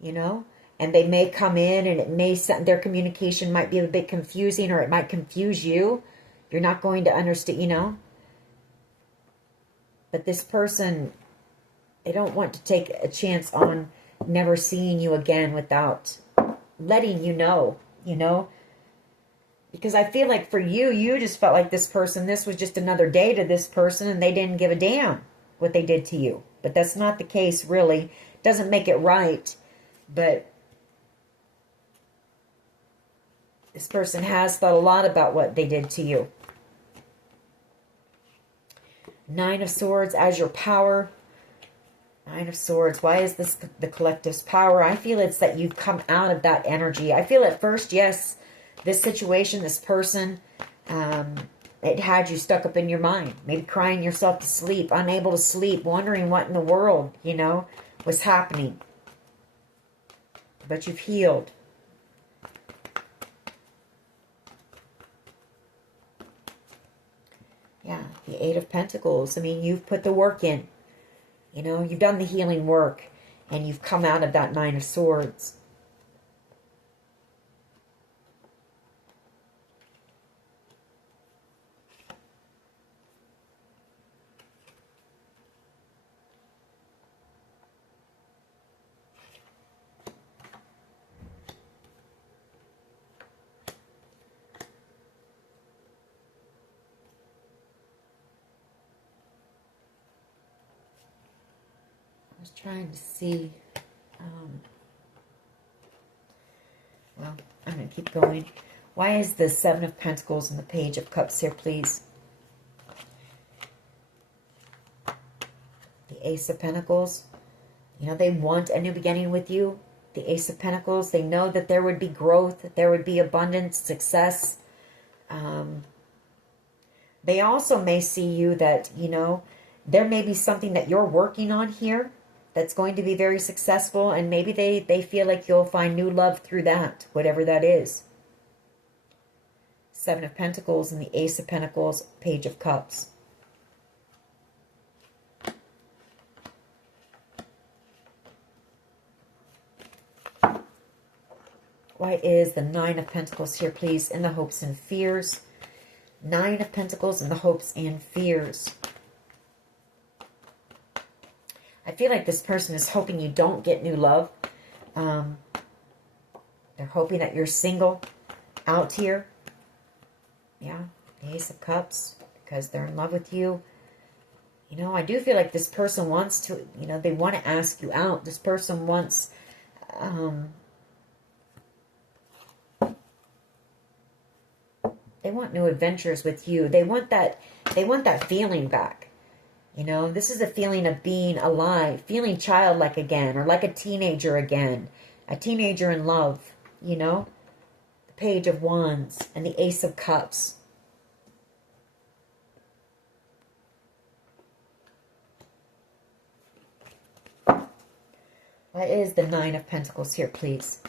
you know. And they may come in and it may, their communication might be a bit confusing, or it might confuse you. You're not going to understand, you know. But this person, they don't want to take a chance on never seeing you again without letting you know, you know. Because I feel like for you, you just felt like this person, this was just another day to this person, and they didn't give a damn what they did to you. But that's not the case, really. Doesn't make it right. But this person has thought a lot about what they did to you. Nine of Swords as your power. Nine of Swords. Why is this the collective's power? I feel it's that you've come out of that energy. I feel at first, yes, this situation, this person, it had you stuck up in your mind. Maybe crying yourself to sleep, unable to sleep, wondering what in the world, you know, was happening. But you've healed. Yeah, the Eight of Pentacles. I mean, you've put the work in. You know, you've done the healing work. And you've come out of that Nine of Swords. was trying to see. Well, I'm going to keep going. Why is the Seven of Pentacles and the Page of Cups here, please? The Ace of Pentacles. You know, they want a new beginning with you. The Ace of Pentacles. They know that there would be growth. That there would be abundance, success. They also may see you that, you know, there may be something that you're working on here that's going to be very successful. And maybe they feel like you'll find new love through that, whatever that is. Seven of Pentacles and the Ace of Pentacles, Page of Cups. Why is the Nine of Pentacles here, please, in the hopes and fears? Nine of Pentacles in the hopes and fears. I feel like this person is hoping you don't get new love. They're hoping that you're single out here. Yeah, the Ace of Cups, because they're in love with you. You know, I do feel like this person wants to, you know, they want to ask you out. This person wants, they want new adventures with you. They want that feeling back. You know, this is a feeling of being alive, feeling childlike again, or like a teenager again. A teenager in love, you know. The Page of Wands and the Ace of Cups. Why is the Nine of Pentacles here, please?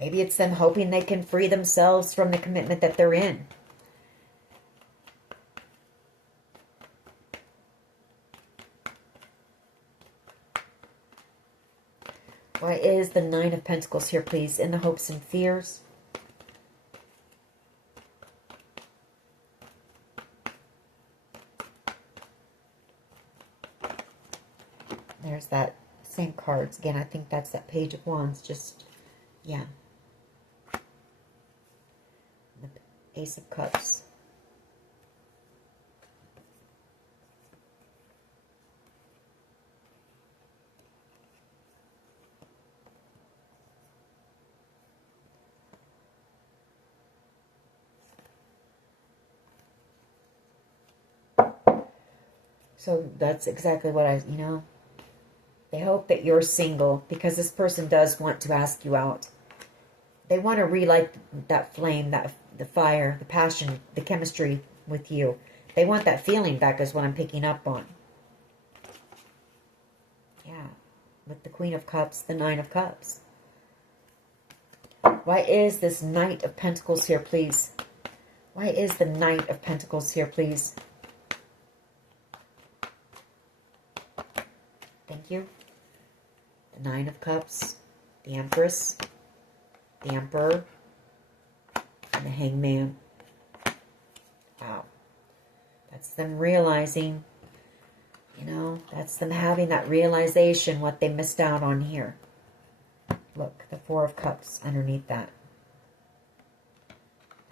Maybe it's them hoping they can free themselves from the commitment that they're in. Why is the Nine of Pentacles here, please, in the hopes and fears? There's that same cards. Again, I think that's that Page of Wands. Just, yeah. The Ace of Cups. So that's exactly what you know, they hope that you're single because this person does want to ask you out. They want to relight that flame, the fire, the passion, the chemistry with you. They want that feeling back is what I'm picking up on. Yeah, with the Queen of Cups, the Nine of Cups. Why is this Knight of Pentacles here, please? Why is the Knight of Pentacles here, please? Thank you. The Nine of Cups, the Empress, the Emperor, and the Hangman. Wow. That's them realizing, you know, that's them having that realization what they missed out on here. Look, the Four of Cups underneath that.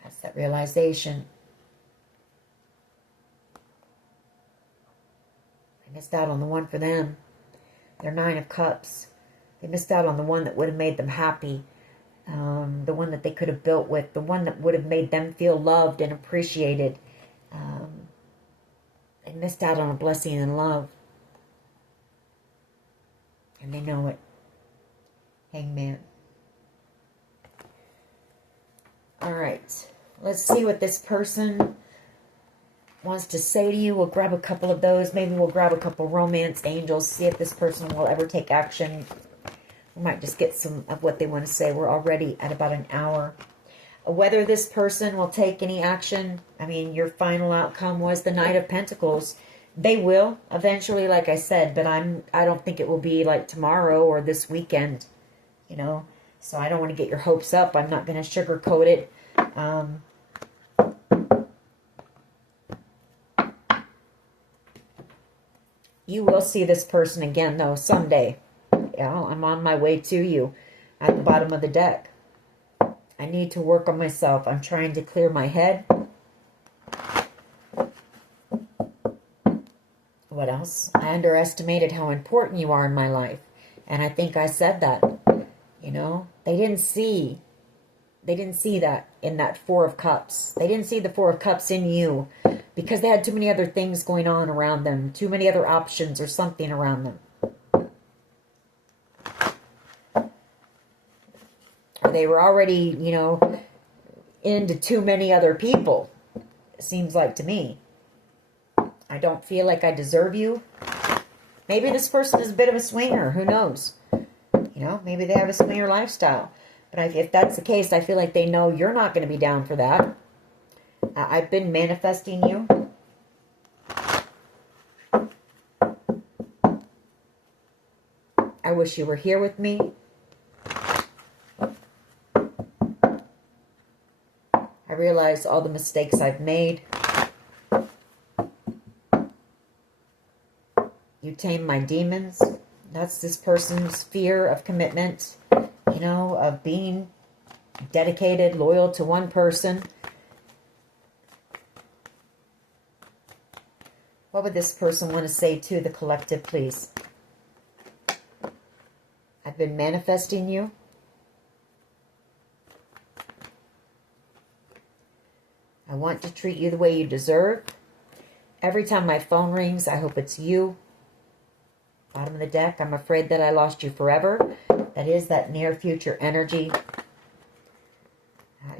That's that realization. They missed out on the one for them. Their Nine of Cups. They missed out on the one that would have made them happy. The one that they could have built with. The one that would have made them feel loved and appreciated. They missed out on a blessing and love. And they know it. Hangman. Alright. Let's see what this person wants to say to you. We'll grab a couple of those. Maybe we'll grab a couple romance angels. See if this person will ever take action. We might just get some of what they want to say. We're already at about an hour. Whether this person will take any action, I mean, your final outcome was the Knight of Pentacles. They will eventually, like I said, but I don't think it will be like tomorrow or this weekend, you know. So I don't want to get your hopes up. I'm not going to sugarcoat it. You will see this person again, though, someday. Yeah, I'm on my way to you at the bottom of the deck. I need to work on myself. I'm trying to clear my head. What else? I underestimated how important you are in my life. And I think I said that. You know, they didn't see that in that Four of Cups. They didn't see the Four of Cups in you because they had too many other things going on around them, too many other options or something around them. Or they were already, you know, into too many other people, it seems like to me. I don't feel like I deserve you. Maybe this person is a bit of a swinger. Who knows? You know, maybe they have a swinger lifestyle. But if that's the case, I feel like they know you're not going to be down for that. I've been manifesting you. I wish you were here with me. I realize all the mistakes I've made. You tame my demons. That's this person's fear of commitment, you know, of being dedicated, loyal to one person. What would this person want to say to the collective, please? I've been manifesting you. I want to treat you the way you deserve. Every time my phone rings, I hope it's you. Bottom of the deck, I'm afraid that I lost you forever. That is that near future energy.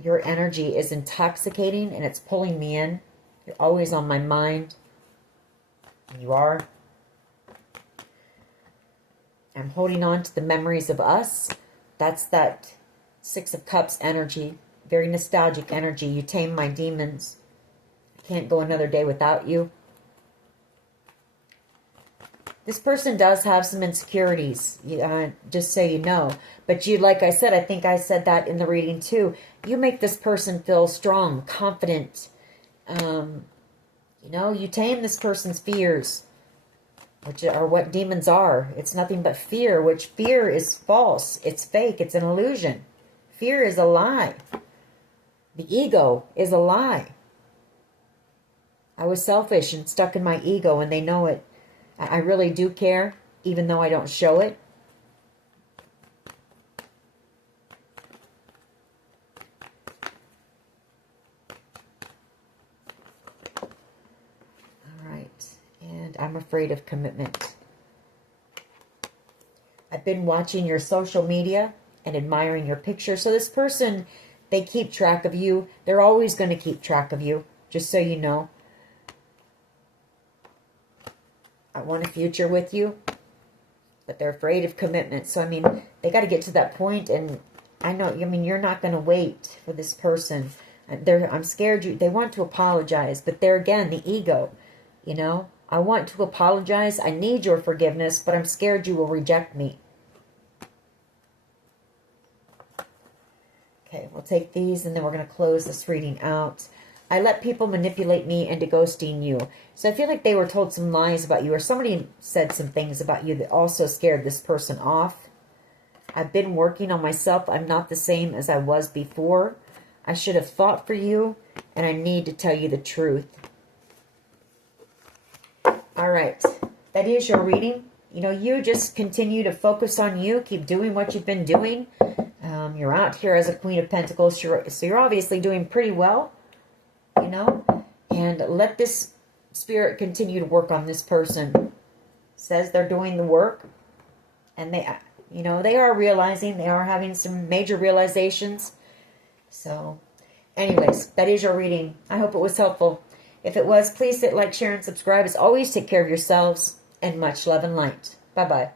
Your energy is intoxicating and it's pulling me in. You're always on my mind. You are. I'm holding on to the memories of us. That's that Six of Cups energy. Very nostalgic energy. You tame my demons. I can't go another day without you. This person does have some insecurities, just so you know. But you, like I said, I think I said that in the reading too. You make this person feel strong, confident. You know, you tame this person's fears, which are what demons are. It's nothing but fear, which fear is false. It's fake. It's an illusion. Fear is a lie. The ego is a lie. I was selfish and stuck in my ego, and they know it. I really do care, even though I don't show it. All right. And I'm afraid of commitment. I've been watching your social media and admiring your picture. So this person, they keep track of you. They're always going to keep track of you, just so you know. I want a future with you, but they're afraid of commitment. So, I mean, they got to get to that point, and I know, I mean, you're not going to wait for this person. I'm scared they want to apologize, but there again, the ego, you know. I want to apologize. I need your forgiveness, but I'm scared you will reject me. Okay, we'll take these, and then we're going to close this reading out. I let people manipulate me into ghosting you. So I feel like they were told some lies about you, or somebody said some things about you that also scared this person off. I've been working on myself. I'm not the same as I was before. I should have fought for you, and I need to tell you the truth. All right, that is your reading. You know, you just continue to focus on you. Keep doing what you've been doing. You're out here as a Queen of Pentacles, so you're obviously doing pretty well. You know, and let this spirit continue to work on this person. Says they're doing the work, and they, you know, they are realizing, they are having some major realizations. So, anyways, that is your reading. I hope it was helpful. If it was, please hit like, share, and subscribe. As always, take care of yourselves, and much love and light. Bye-bye.